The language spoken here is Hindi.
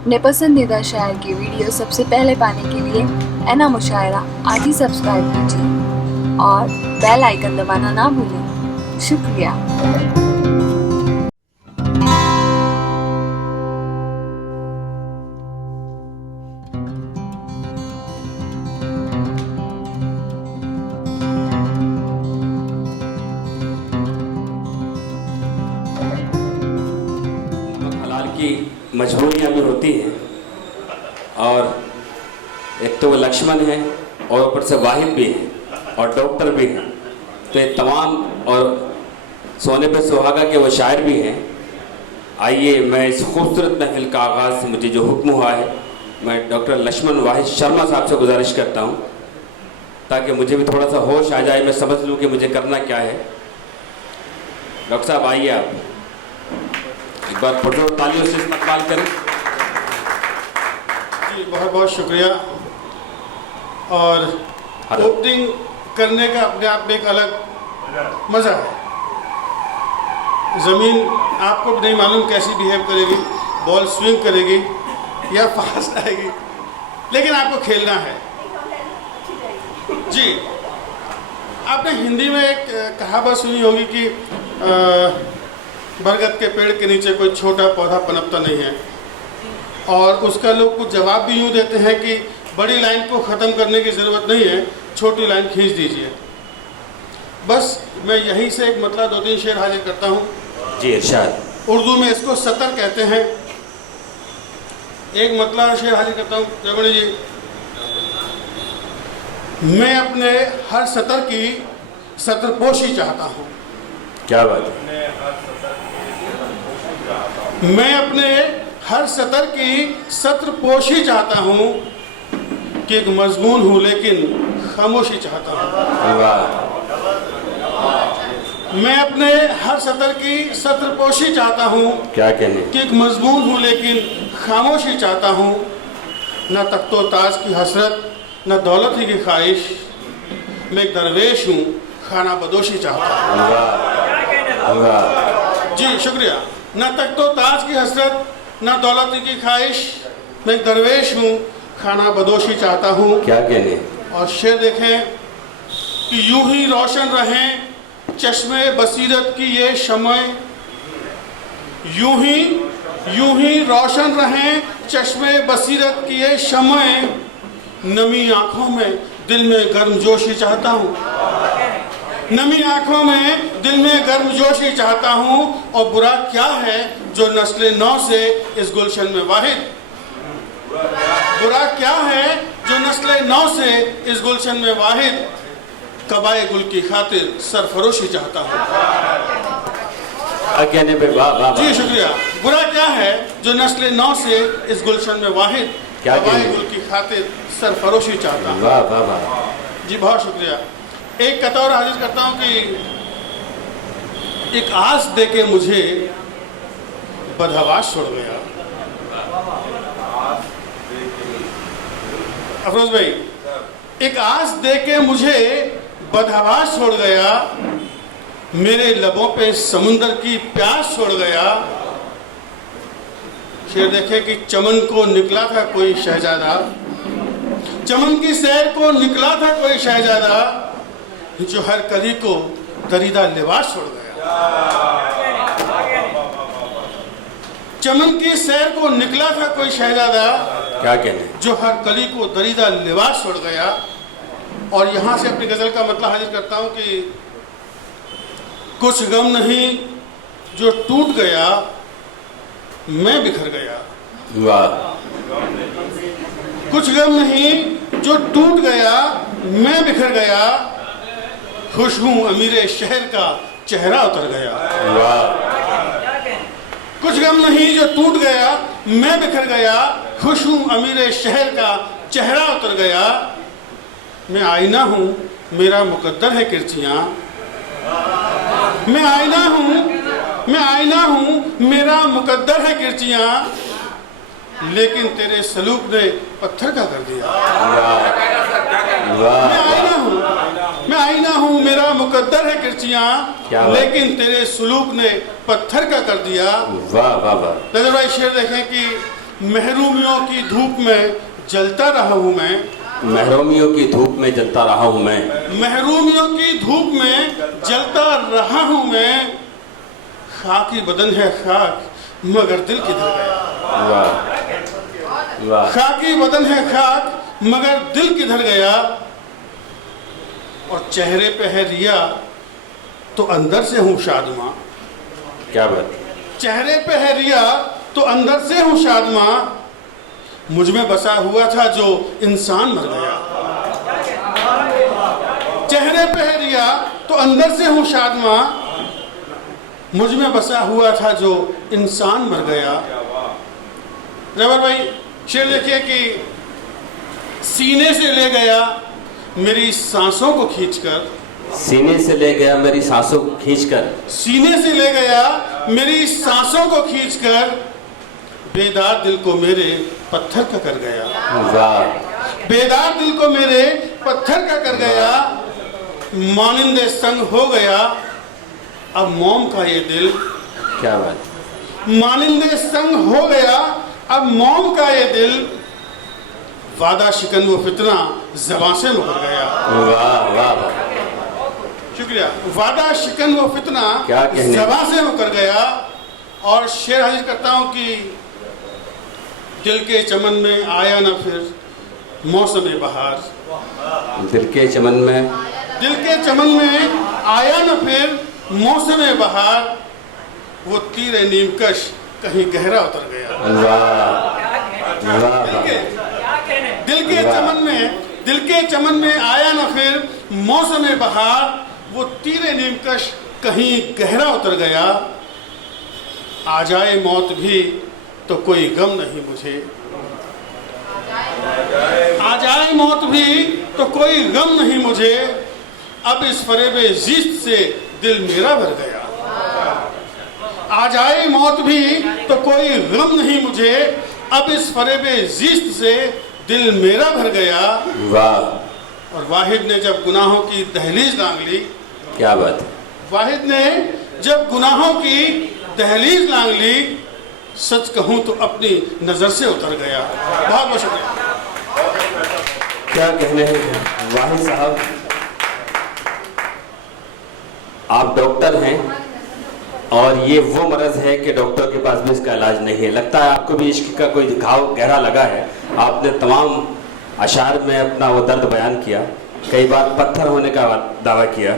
अपने पसंदीदा शायर की वीडियो सबसे पहले पाने के लिए एना मुशायरा आज ही सब्सक्राइब कीजिए और बेल आइकन दबाना ना भूलें। शुक्रिया। की मजबूरियां भी होती हैं और एक तो वो लक्ष्मण है और ऊपर से वाहिद भी है और डॉक्टर भी हैं, तो ये तमाम और सोने पे सुहागा के वो शायर भी हैं। आइए मैं इस खूबसूरत महफिल का आगाज़ से मुझे जो हुक्म हुआ है मैं डॉक्टर लक्ष्मण वाहिद शर्मा साहब से गुजारिश करता हूँ ताकि मुझे भी थोड़ा सा होश आ जाए, मैं समझ लूँ कि मुझे करना क्या है। डॉक्टर साहब आइए, आप एक बार फोटो तालियों से इस्तेमाल करें। जी बहुत बहुत शुक्रिया। और ओपनिंग करने का अपने आप में एक अलग मज़ा है। ज़मीन आपको भी नहीं मालूम कैसी बिहेव करेगी, बॉल स्विंग करेगी या फास्ट आएगी, लेकिन आपको खेलना है। जी आपने हिंदी में एक कहावत सुनी होगी कि बरगद के पेड़ के नीचे कोई छोटा पौधा पनपता नहीं है, और उसका लोग कुछ जवाब भी यूँ देते हैं कि बड़ी लाइन को ख़त्म करने की ज़रूरत नहीं है, छोटी लाइन खींच दीजिए। बस मैं यहीं से एक मतलब 2-3 शेर हाजिर करता हूँ। जी इरशाद। उर्दू में इसको सतर कहते हैं। एक मतलब शेर हाजिर करता हूँ जयमणि जी। मैं अपने हर सतर की सतरपोशी चाहता हूँ। क्या बात है। मैं अपने हर सतर की सतरपोशी चाहता हूँ कि एक मजमून हूँ लेकिन खामोशी चाहता हूँ। मैं अपने हर सतर की सतरपोशी चाहता हूँ क्या कहने कि एक मजमून हूँ लेकिन खामोशी चाहता हूँ। न तख्तो ताज की हसरत न दौलत ही की ख्वाहिश, मैं एक दरवेश हूँ खाना बदोशी चाहता हूँ। जी शुक्रिया। न तख्तो ताज की हसरत न दौलत की ख्वाहिश, मैं एक दरवेश हूँ खाना बदोशी चाहता हूँ। क्या कहने। और शेर देखें कि यूं ही रोशन रहें चश्मे बसीरत की ये शमएं, यूं ही रोशन रहें चश्मे बसीरत की ये शमएं, नमी आँखों में दिल में गर्मजोशी चाहता हूँ। नमी आँखों में दिल में गर्मजोशी चाहता हूँ। और बुरा क्या है जो नस्ल नौ से इस गुलशन में वाहिद, बुरा क्या है जो नस्ल नौ से इस गुलशन में वाहिद, कबाए गुल की खातिर सरफरोशी चाहता हूँ। जी शुक्रिया। बुरा क्या है जो नस्ल नौ से इस गुलशन में वाहिद, कबाए गुल की खातिर सरफरोशी चाहता हूँ। वाह वाह वाह। जी बहुत शुक्रिया। एक कतौर हाजिर करता हूँ कि एक आस दे के मुझे बदहवास छोड़ गया। अफरोज भाई, एक आस दे के मुझे बदहवास छोड़ गया, मेरे लबों पे समुंदर की प्यास छोड़ गया। शेर देखे कि चमन को निकला था कोई शहजादा, चमन की सैर को निकला था कोई शहजादा, जो हर कली को दरीदा लिबास छोड़ गया। चमन की सैर को निकला था कोई शहजादा, क्या कहने, जो हर कली को दरीदा लिबास छोड़ गया। और यहाँ से अपनी गज़ल का मतलब हाजिर करता हूँ कि कुछ गम नहीं जो टूट गया मैं बिखर गया। वाह। कुछ गम नहीं जो टूट गया मैं बिखर गया, खुश हूँ अमीरे शहर का चेहरा उतर गया। वाह। कुछ गम नहीं जो टूट गया मैं बिखर गया, खुश हूँ अमीरे शहर का चेहरा उतर गया। मैं आईना हूँ मेरा मुकद्दर है किरचियाँ, मैं आईना हूँ मेरा मुकद्दर है किरचियाँ, लेकिन तेरे सलूक ने पत्थर का कर दिया। मैं आईना हूँ मेरा मुकद्दर है किरचियाँ, लेकिन तेरे सलूक ने पत्थर का कर दिया। वाह वाह वाह। नजर भाई शेर देखें कि महरूमियों की धूप में जलता रहा हूँ मैं, महरूमियों की धूप में जलता रहा हूँ मैं, महरूमियों की धूप में जलता रहा हूँ मैं। खाकी बदन है खाक मगर दिल किधर गया। वाह वाह, खाकी बदन है खाक मगर दिल किधर गया। और चेहरे पे है रिया तो अंदर से हूँ शादमा। क्या बात, चेहरे पे है रिया तो अंदर से हूँ शादमा। मुझ में बसा हुआ था जो इंसान मर गया। चेहरे पे है रिया तो अंदर से हूँ शादमा। मुझ में बसा हुआ था जो इंसान मर गया। जबर भाई शेर लिखिए कि सीने से ले गया मेरी सांसों को खींचकर, सीने से ले गया मेरी सांसों को खींचकर, सीने से ले गया मेरी सांसों को खींचकर। बेदार दिल को मेरे पत्थर का कर गया। वाह, बेदार दिल को मेरे पत्थर का कर गया। मानिंदे संग हो गया अब मोम का ये दिल। क्या बात, मानिंदे संग हो गया अब मोम का ये दिल। वादा शिकन वो फितना ज़बां से मुकर गया। वाह वाह, शुक्रिया। वादा शिकन वो फितना क्या कहने। ज़बां से मुकर गया। और शेर हाजिर करता हूँ कि दिल के चमन में आया न फिर मौसम बहार। दिल के चमन में, दिल के चमन में आया न फिर मौसम बहार। वो तीर नीमकश कहीं गहरा उतर गया। वाह वाह, दिल के चमन में, दिल के चमन में आया न फिर मौसम बहार। वो तीर नीमकश कहीं गहरा उतर गया। आ जाए मौत भी तो कोई गम नहीं मुझे। आ जाए मौत भी तो कोई गम नहीं मुझे। अब इस फरेबे जिस्त से दिल मेरा भर गया। आ जाए मौत भी तो कोई गम नहीं मुझे। अब इस फरेबे जिस्त से दिल मेरा भर गया। वाह, और वाहिद ने जब गुनाहों की दहलीज लांग ली, क्या बात है, वाहिद ने जब गुनाहों की दहलीज लांग ली, सच कहूं तो अपनी नजर से उतर गया। बहुत बहुत शुक्रिया। क्या कहने हैं वाहिद साहब। आप डॉक्टर हैं और ये वो मर्ज है कि डॉक्टर के पास भी इसका इलाज नहीं है। लगता है आपको भी इश्क का कोई घाव गहरा लगा है। आपने तमाम अशार में अपना वो दर्द बयान किया, कई बार पत्थर होने का दावा किया।